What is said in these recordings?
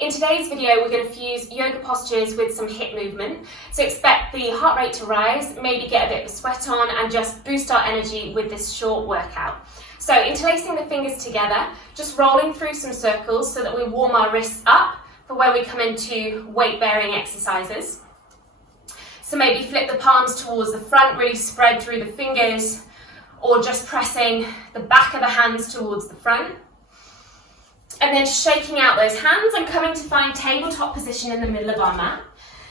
In today's video, we're going to fuse yoga postures with some HIIT movement. So expect the heart rate to rise, maybe get a bit of a sweat on, and just boost our energy with this short workout. So interlacing the fingers together, just rolling through some circles so that we warm our wrists up for when we come into weight-bearing exercises. So maybe flip the palms towards the front, really spread through the fingers, or just pressing the back of the hands towards the front. And then shaking out those hands and coming to find tabletop position in the middle of our mat.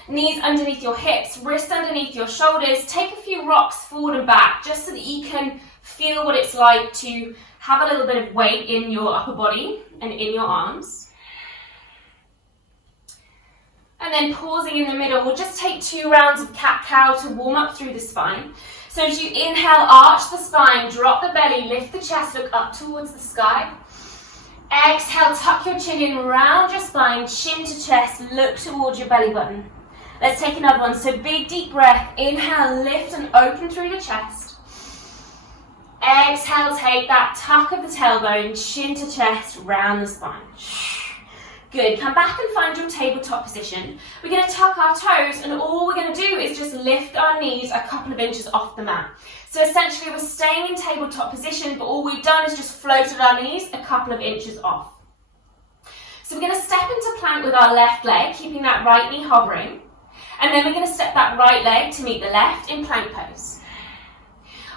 Knees underneath your hips, wrists underneath your shoulders. Take a few rocks forward and back just so that you can feel what it's like to have a little bit of weight in your upper body and in your arms. And then pausing in the middle, we'll just take 2 rounds of cat-cow to warm up through the spine. So as you inhale, arch the spine, drop the belly, lift the chest, look up towards the sky. Exhale, tuck your chin in, round your spine, chin to chest, look towards your belly button. Let's take another one. So big deep breath, inhale, lift and open through the chest. Exhale, take that tuck of the tailbone, chin to chest, round the spine. Good, come back and find your tabletop position. We're going to tuck our toes and all we're going to do is just lift our knees a couple of inches off the mat. So essentially we're staying in tabletop position, but all we've done is just floated our knees a couple of inches off. So we're going to step into plank with our left leg, keeping that right knee hovering. And then we're going to step that right leg to meet the left in plank pose.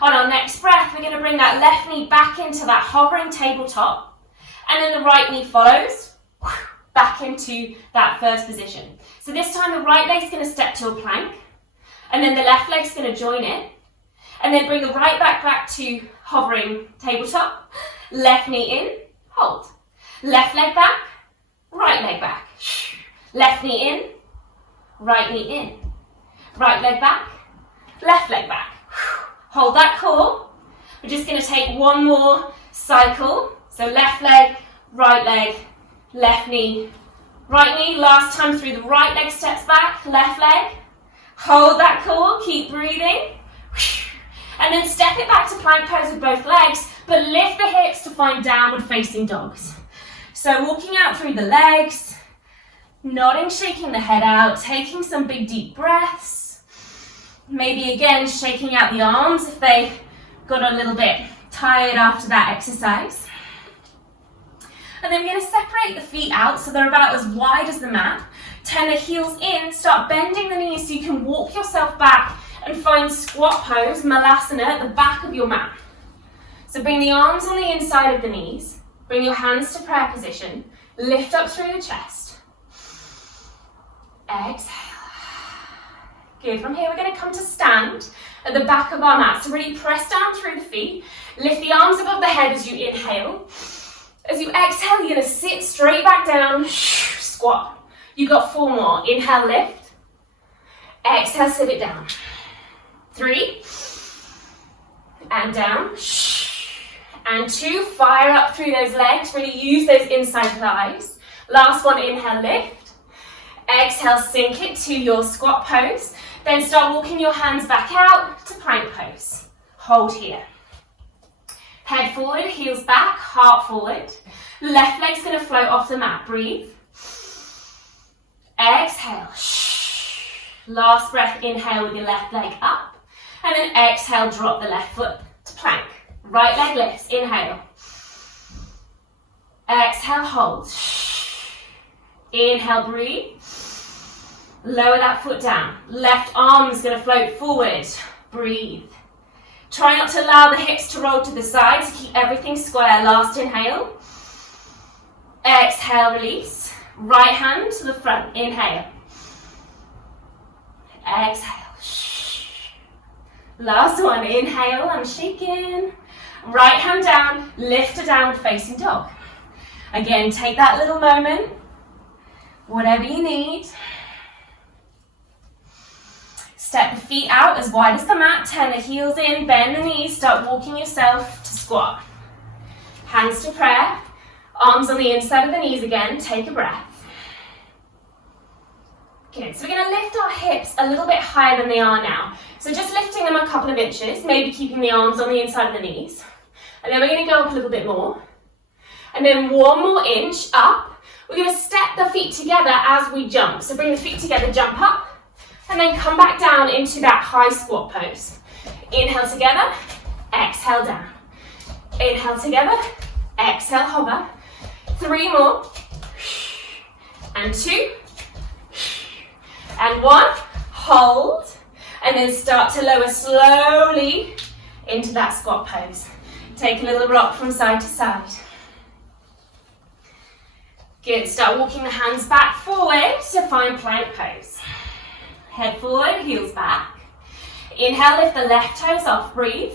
On our next breath, we're going to bring that left knee back into that hovering tabletop. And then the right knee follows back into that first position. So this time the right leg's going to step to a plank. And then the left leg's going to join it. And then bring the right back to hovering tabletop. Left knee in, hold. Left leg back, right leg back. Left knee in, right knee in. Right leg back, left leg back. Hold that core. We're just going to take one more cycle. So left leg, left knee, right knee. Last time through the right leg steps back, left leg. Hold that core, keep breathing. And then step it back to plank pose with both legs, but lift the hips to find downward facing dogs. So walking out through the legs, nodding, shaking the head out, taking some big deep breaths. Maybe again shaking out the arms if they got a little bit tired after that exercise. And then we're going to separate the feet out so they're about as wide as the mat. Turn the heels in, start bending the knees so you can walk yourself back and find squat pose, malasana, at the back of your mat. So bring the arms on the inside of the knees, bring your hands to prayer position, lift up through the chest. Exhale. Good, from here we're going to come to stand at the back of our mat. So really press down through the feet, lift the arms above the head as you inhale. As you exhale, you're going to sit straight back down, squat. You've got 4 more. Inhale, lift. Exhale, sit it down. 3, and down, and 2, fire up through those legs, really use those inside thighs. Last one, inhale, lift. Exhale, sink it to your squat pose. Then start walking your hands back out to plank pose. Hold here. Head forward, heels back, heart forward. Left leg's going to float off the mat. Breathe. Exhale. Last breath, inhale with your left leg up. And then exhale, drop the left foot to plank. Right leg lifts, inhale. Exhale, hold. Inhale, breathe. Lower that foot down. Left arm's going to float forward. Breathe. Try not to allow the hips to roll to the sides. Keep everything square. Last inhale. Exhale, release. Right hand to the front. Inhale. Exhale. Last one, inhale, I'm shaking. Right hand down, lift to downward facing dog. Again, take that little moment, whatever you need. Step the feet out as wide as the mat, turn the heels in, bend the knees, start walking yourself to squat. Hands to prayer, arms on the inside of the knees again, take a breath. Good, so we're going to lift our hips a little bit higher than they are now. So just lifting them a couple of inches, maybe keeping the arms on the inside of the knees. And then we're going to go up a little bit more. And then 1 more inch up. We're going to step the feet together as we jump. So bring the feet together, jump up, and then come back down into that high squat pose. Inhale together, exhale down. Inhale together, exhale, hover. 3 more. And 2. And 1. Hold. And then start to lower slowly into that squat pose. Take a little rock from side to side. Good. Start walking the hands back forward to find plank pose. Head forward, heels back. Inhale, lift the left toes off, breathe.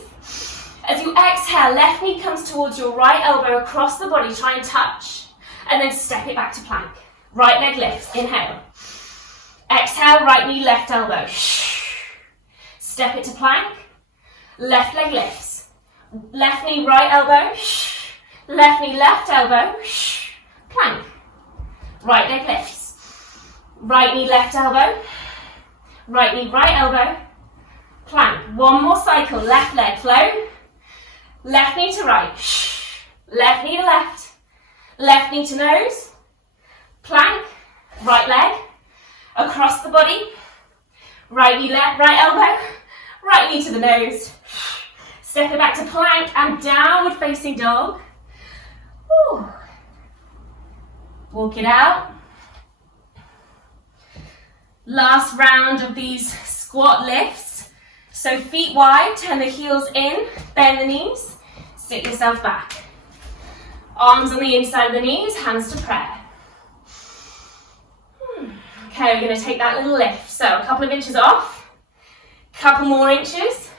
As you exhale, left knee comes towards your right elbow across the body, try and touch, and then step it back to plank. Right leg lifts, inhale. Exhale, right knee, left elbow. Step it to plank, left leg lifts. Left knee, right elbow. Left knee, left elbow. Plank. Right leg lifts. Right knee, left elbow. Right knee, right elbow. Plank. 1 more cycle, left leg, flow. Left knee to right. Left knee to left. Left knee to nose. Plank. Right leg. Across the body. Right knee, left, right elbow. Right knee to the nose. Step it back to plank and downward facing dog. Woo. Walk it out. Last round of these squat lifts. So feet wide, turn the heels in, bend the knees, sit yourself back. Arms on the inside of the knees, hands to prayer. Okay, we're going to take that little lift. So a couple of inches off, couple more inches,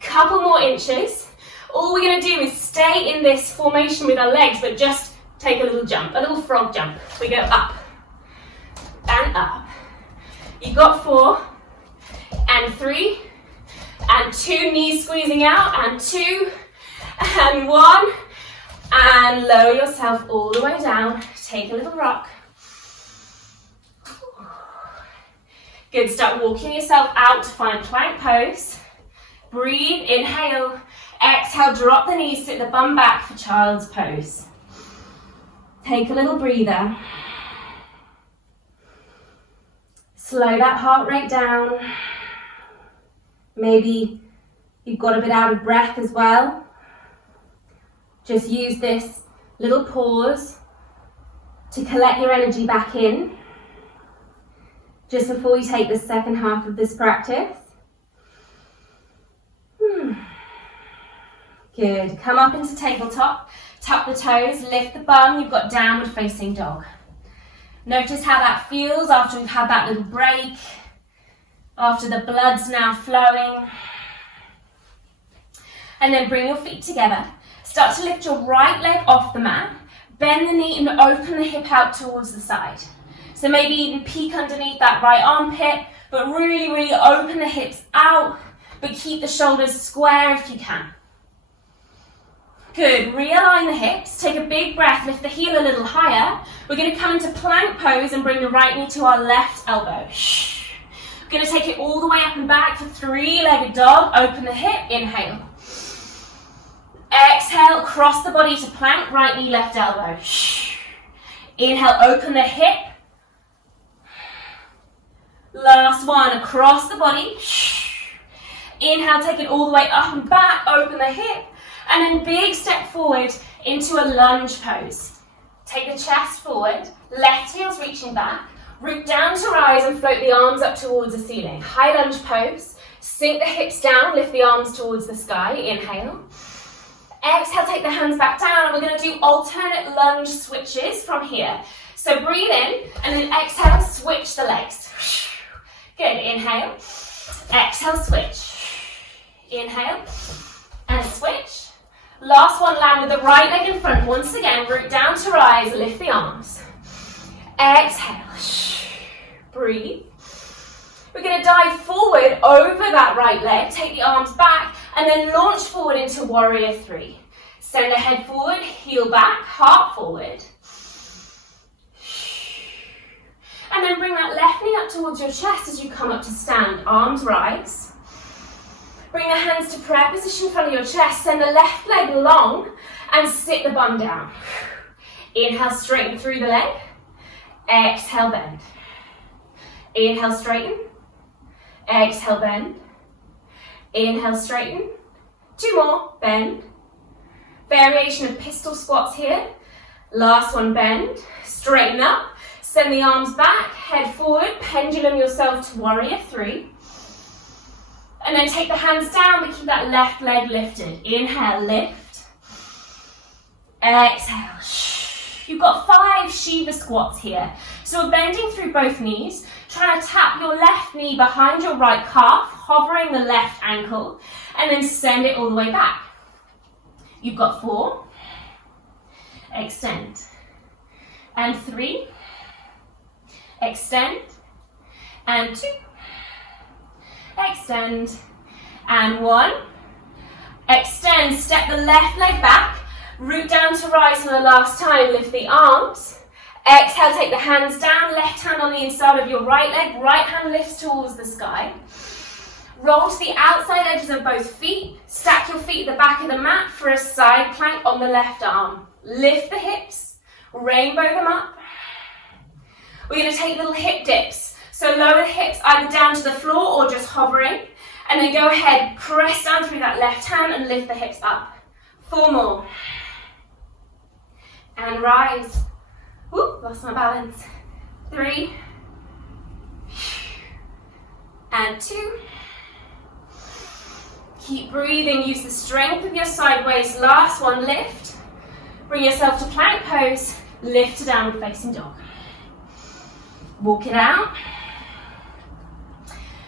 couple more inches. All we're going to do is stay in this formation with our legs, but just take a little jump, a little frog jump. We go up and up. You've got 4 and 3 and 2, knees squeezing out, and 2 and 1, and lower yourself all the way down. Take a little rock. Good, start walking yourself out to find plank pose. Breathe, inhale, exhale, drop the knees, sit the bum back for child's pose. Take a little breather. Slow that heart rate down. Maybe you've got a bit out of breath as well. Just use this little pause to collect your energy back in just before you take the second half of this practice. Good. Come up into tabletop, tuck the toes, lift the bum. You've got downward facing dog. Notice how that feels after we've had that little break, after the blood's now flowing. And then bring your feet together. Start to lift your right leg off the mat. Bend the knee and open the hip out towards the side. So maybe even peek underneath that right armpit, but really, really open the hips out, but keep the shoulders square if you can. Good, realign the hips, take a big breath, lift the heel a little higher. We're going to come into plank pose and bring the right knee to our left elbow. We're going to take it all the way up and back for 3-legged dog, open the hip, inhale. Exhale, cross the body to plank, right knee, left elbow. Inhale, open the hip. Last one, across the body. Inhale, take it all the way up and back, open the hip. And then big step forward into a lunge pose. Take the chest forward, left heel's reaching back, root down to rise and float the arms up towards the ceiling. High lunge pose, sink the hips down, lift the arms towards the sky, inhale. Exhale, take the hands back down, and we're going to do alternate lunge switches from here. So breathe in, and then exhale, switch the legs. Good, inhale, exhale, switch. Inhale, and switch. Last one, land with the right leg in front. Once again, root down to rise, lift the arms. Exhale, breathe. We're going to dive forward over that right leg, take the arms back, and then launch forward into warrior 3. Send the head forward, heel back, heart forward. And then bring that left knee up towards your chest as you come up to stand. Arms rise. Bring the hands to prayer position in front of your chest. Send the left leg long and sit the bum down. Inhale, straighten through the leg. Exhale, bend. Inhale, straighten. Exhale, bend. Inhale, straighten. 2 more, bend. Variation of pistol squats here. Last one, bend. Straighten up. Send the arms back, head forward, pendulum yourself to warrior 3. And then take the hands down, but keep that left leg lifted. Inhale, lift. Exhale. You've got 5 Shiva squats here. So we're bending through both knees, trying to tap your left knee behind your right calf, hovering the left ankle, and then send it all the way back. You've got 4. Extend. And 3. Extend. And 2. Extend. And 1. Extend. Step the left leg back. Root down to rise for the last time. Lift the arms. Exhale, take the hands down. Left hand on the inside of your right leg. Right hand lifts towards the sky. Roll to the outside edges of both feet. Stack your feet at the back of the mat for a side plank on the left arm. Lift the hips. Rainbow them up. We're going to take little hip dips. So lower the hips either down to the floor or just hovering. And then go ahead, press down through that left hand and lift the hips up. 4 more. And rise. Whoop, lost my balance. 3. And 2. Keep breathing. Use the strength of your sideways. Last one, lift. Bring yourself to plank pose. Lift to downward facing dog. Walk it out.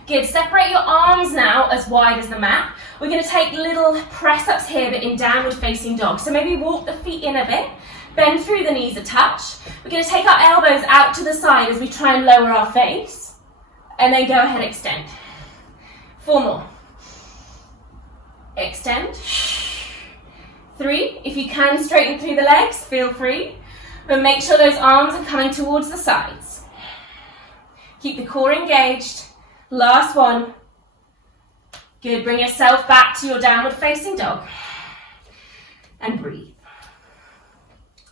Good. Separate your arms now as wide as the mat. We're going to take little press-ups here, but in downward facing dog. So maybe walk the feet in a bit. Bend through the knees a touch. We're going to take our elbows out to the side as we try and lower our face. And then go ahead, extend. 4 more. Extend. 3. If you can, straighten through the legs, feel free. But make sure those arms are coming towards the sides. Keep the core engaged. Last one. Good. Bring yourself back to your downward facing dog. And breathe.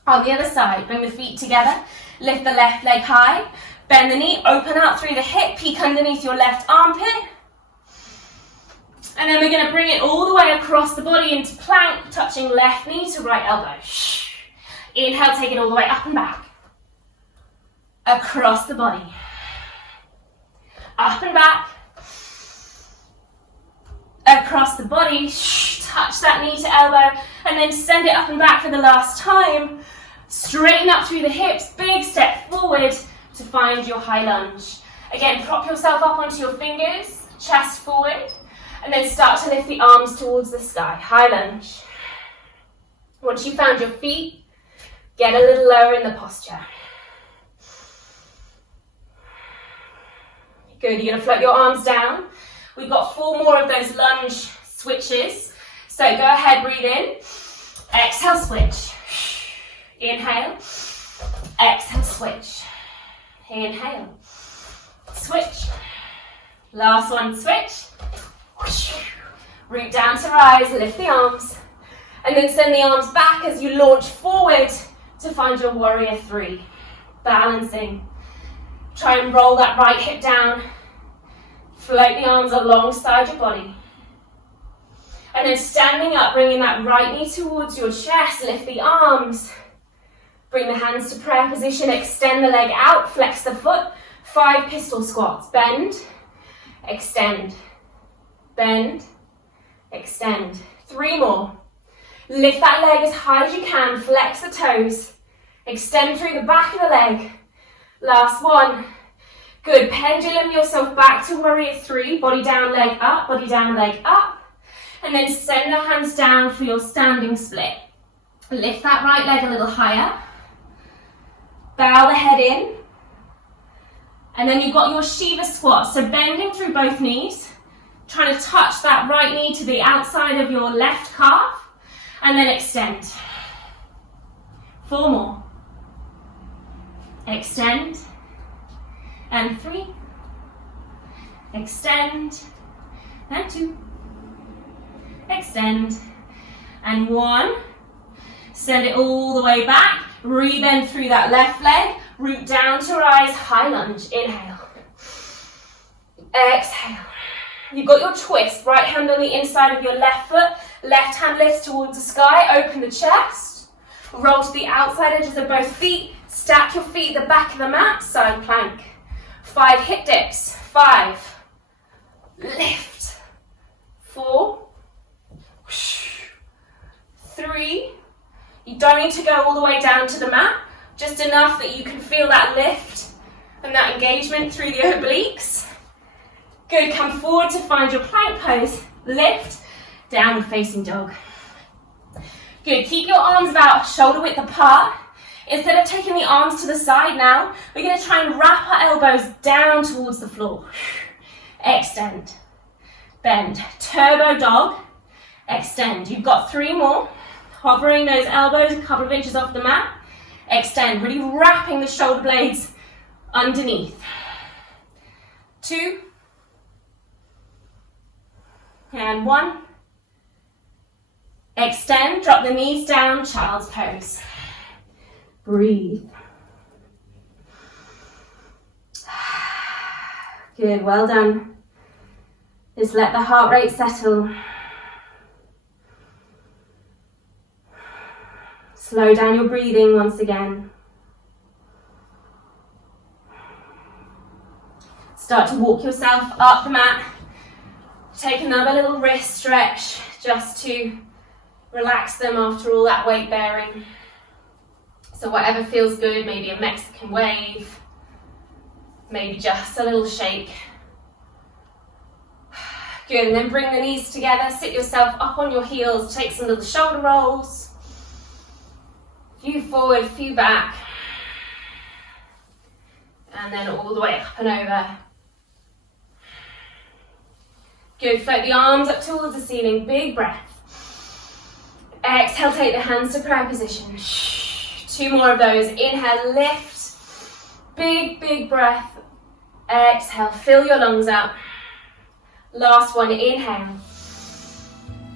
On the other side, bring the feet together. Lift the left leg high. Bend the knee, open out through the hip, peek underneath your left armpit. And then we're going to bring it all the way across the body into plank, touching left knee to right elbow. Inhale, take it all the way up and back. Across the body. Up and back. Across the body. Touch that knee to elbow. And then send it up and back for the last time. Straighten up through the hips. Big step forward to find your high lunge. Again, prop yourself up onto your fingers. Chest forward. And then start to lift the arms towards the sky. High lunge. Once you've found your feet, get a little lower in the posture. Good, you're going to float your arms down. We've got 4 more of those lunge switches. So go ahead, breathe in. Exhale, switch. Inhale. Exhale, switch. Inhale. Switch. Last one, switch. Root down to rise, lift the arms. And then send the arms back as you launch forward to find your warrior 3. Balancing. Try and roll that right hip down. Float the arms alongside your body. And then standing up, bringing that right knee towards your chest. Lift the arms. Bring the hands to prayer position. Extend the leg out. Flex the foot. 5 pistol squats. Bend. Extend. Bend. Extend. 3 more. Lift that leg as high as you can. Flex the toes. Extend through the back of the leg. Last one. Good. Pendulum yourself back to warrior 3. Body down, leg up. Body down, leg up. And then send the hands down for your standing split. Lift that right leg a little higher. Bow the head in. And then you've got your Shiva squat. So bending through both knees. Trying to touch that right knee to the outside of your left calf. And then extend. 4 more. Extend. And 3. Extend. And 2. Extend. And 1. Send it all the way back. Rebend through that left leg. Root down to rise, high lunge, inhale. Exhale. You've got your twist, right hand on the inside of your left foot, left hand lifts towards the sky, open the chest, roll to the outside edges of both feet, stack your feet at the back of the mat, side plank. 5 hip dips, 5, lift, 4, 3, you don't need to go all the way down to the mat, just enough that you can feel that lift and that engagement through the obliques. Good, come forward to find your plank pose, lift, downward facing dog. Good, keep your arms about shoulder width apart. Instead of taking the arms to the side now, we're going to try and wrap our elbows down towards the floor. Extend, bend, turbo dog, extend. You've got 3 more. Hovering those elbows a couple of inches off the mat. Extend, really wrapping the shoulder blades underneath. 2, and 1. Extend, drop the knees down, child's pose. Breathe. Good, well done. Just let the heart rate settle. Slow down your breathing once again. Start to walk yourself up the mat. Take another little wrist stretch just to relax them after all that weight bearing. So whatever feels good, maybe a Mexican wave, maybe just a little shake. Good, and then bring the knees together, sit yourself up on your heels, take some little shoulder rolls. Few forward, few back. And then all the way up and over. Good, float the arms up towards the ceiling, big breath. Exhale, take the hands to prayer position. 2 more of those. Inhale, lift. Big, big breath. Exhale, fill your lungs up. Last one, inhale.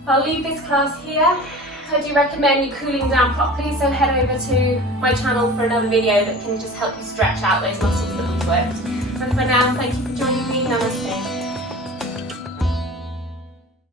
I'll leave this class here. I do recommend you cooling down properly, so head over to my channel for another video that can just help you stretch out those muscles that we've worked. And for now, thank you for joining me. Namaste.